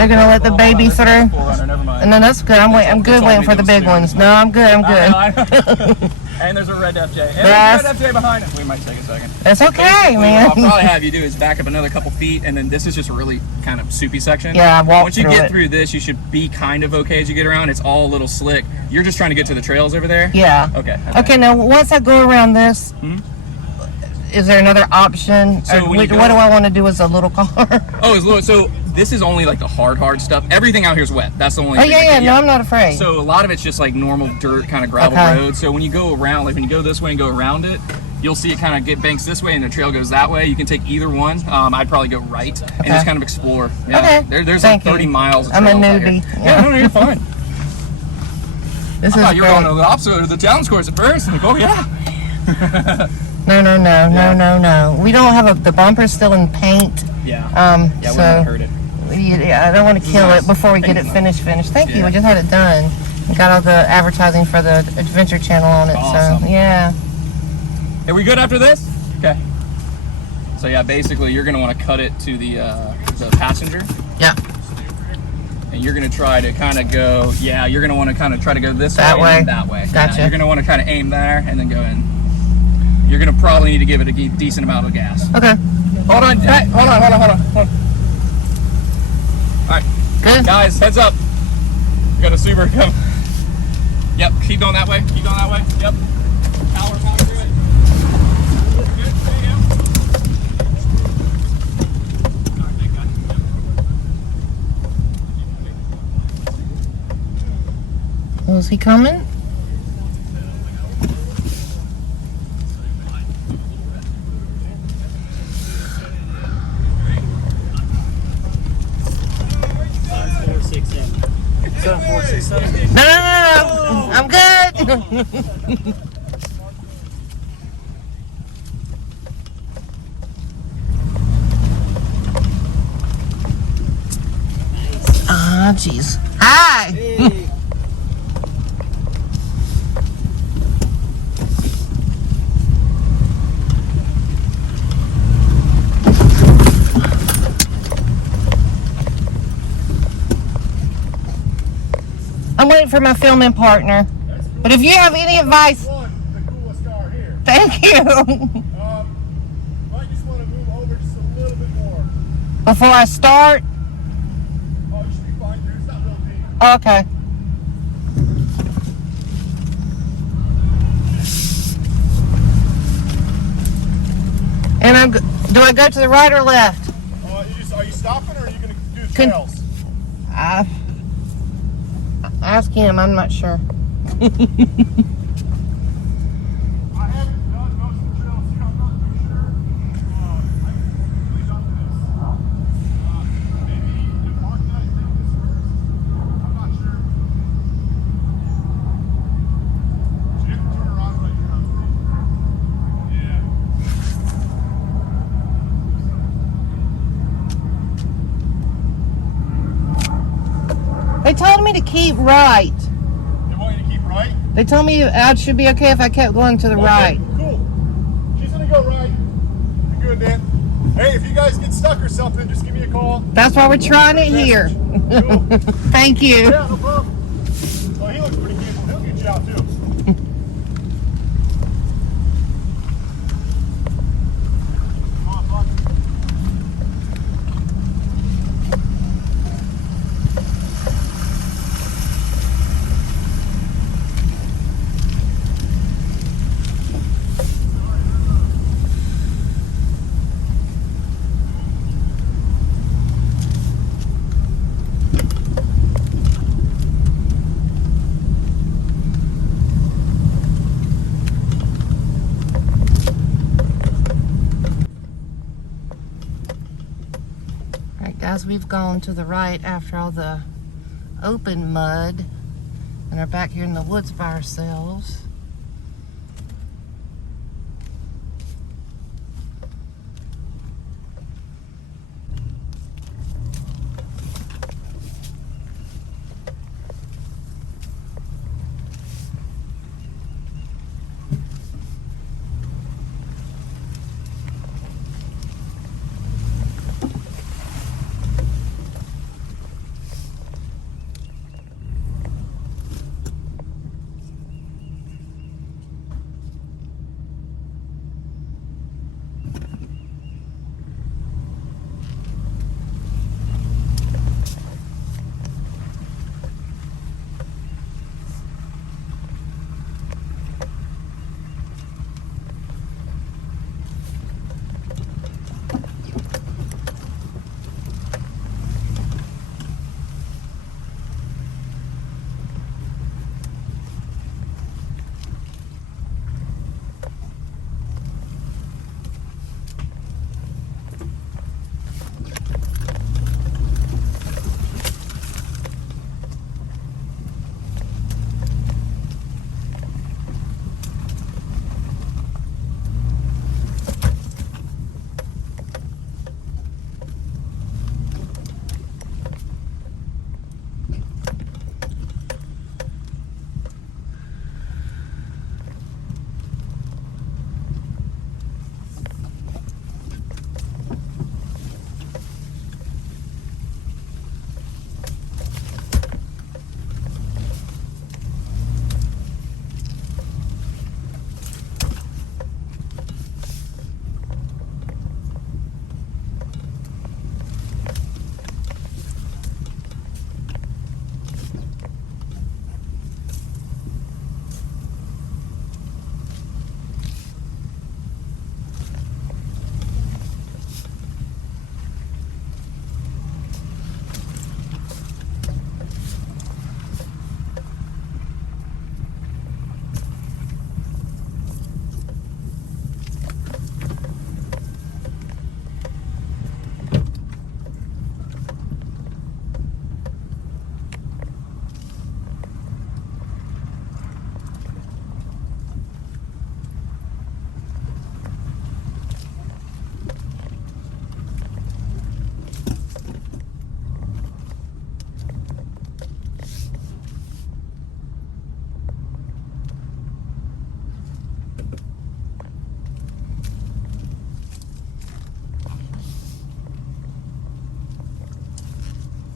They're gonna let the baby through. Never mind. No, that's good. I'm good waiting for the big ones. No, I'm good. I'm good. And there's a red FJ. And there's a red FJ behind it. We might take a second. That's okay, man. What I'll probably have you do is back up another couple feet, and then this is just a really kind of soupy section. Yeah, I walked Once you get through this, you should be kind of okay as you get around. It's all a little slick. You're just trying to get to the trails over there? Yeah. Okay. Okay, now once I go around this, is there another option? So what do I want to do as a little car? Oh, it's little. So this is only like the hard stuff. Everything out here is wet. That's the only thing. Yeah. No, I'm not afraid. So a lot of it's just like normal dirt kind of gravel road. So when you go around, like when you go this way and go around it, you'll see it kind of get banks this way and the trail goes that way. You can take either one. I'd probably go right and just kind of explore. Yeah. Okay. There's like 30 miles of I'm a trails out newbie. here. Yeah, no, you're fine. This is thought you were great. going to the opposite of the challenge course at first. I'm like, oh yeah. No. We don't have the bumper's still in paint. Yeah. Yeah, we so wouldn't hurt it. Yeah, I don't want to kill it before we get it finished. Thank you. I just had it done. We got all the advertising for the Adventure Channel on it. Awesome. So yeah. Are we good after this? Okay. So yeah, basically you're gonna want to cut it to the passenger. Yeah. And you're gonna try to kind of go. Yeah, you're gonna want to kind of try to go this way and that way. Gotcha. Yeah, you're gonna want to kind of aim there and then go in. You're gonna probably need to give it a decent amount of gas. Okay. Hold on. Hey, hold on. All right. Good. Guys, heads up. We got a Subaru coming. Yep. Keep going that way. Yep. Power through it. Good. There you go. All right, thank God. Oh, is he coming? No. I'm good. Ah, jeez. Hi. Hey. I'm waiting for my filming partner. But if you have any advice, The coolest car here. thank you. Might just want to move over just a little bit more. Before I start. Oh, you should be fine, dude. It's not real deep. Okay. And do I go to the right or left? Are you stopping or are you going to do trails? Ask him. I'm not sure. I haven't done most of the trails here. I'm not too sure. I haven't really done this. Maybe you park that and take this first. I'm not sure. So you have to turn around right here. They told me to keep right. They want you to keep right? They told me I should be okay if I kept going to the right. Cool. She's going to go right. You're good, man. Hey, if you guys get stuck or something, just give me a call. That's why we're trying it here. Cool. Thank you. Yeah, no problem. Well, he looks pretty capable. He'll get you out, too. Come on, bud. Guys, we've gone to the right after all the open mud and are back here in the woods by ourselves.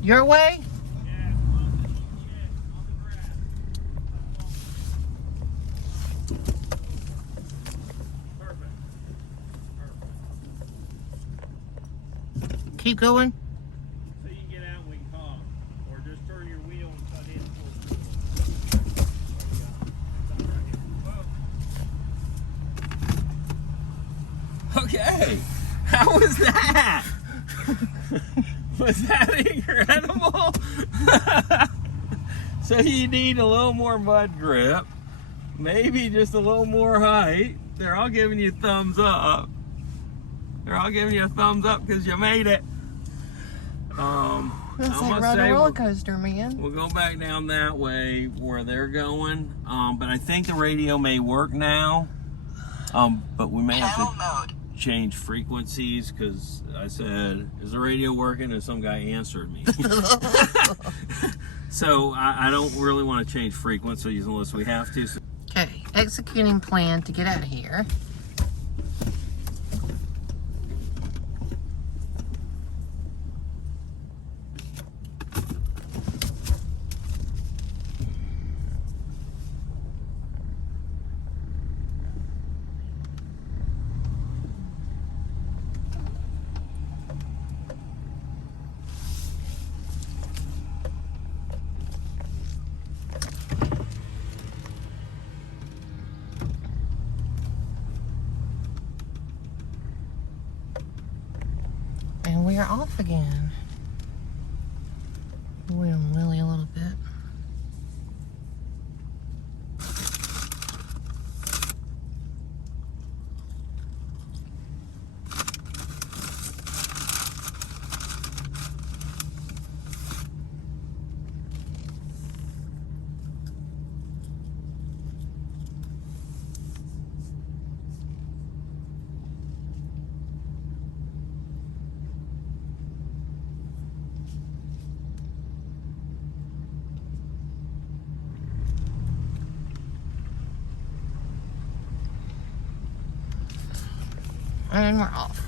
Your way? Yeah, as close as you can get on the grass. Perfect. Perfect. Keep going. So you can get out and we can talk. Or just turn your wheel and cut in towards the Okay. How was that? Was that incredible? So you need a little more mud grip, maybe just a little more height. They're all giving you thumbs up. They're all giving you a thumbs up because you made it. It's I like must riding say a roller coaster, man. we'll go back down that way where they're going. But I think the radio may work now. But we may have to change frequencies because I said, is the radio working? And some guy answered me. So I don't really want to change frequencies unless we have to. So Okay, executing plan to get out of here. And we are off again. Wait on Willy a little bit. And we're off.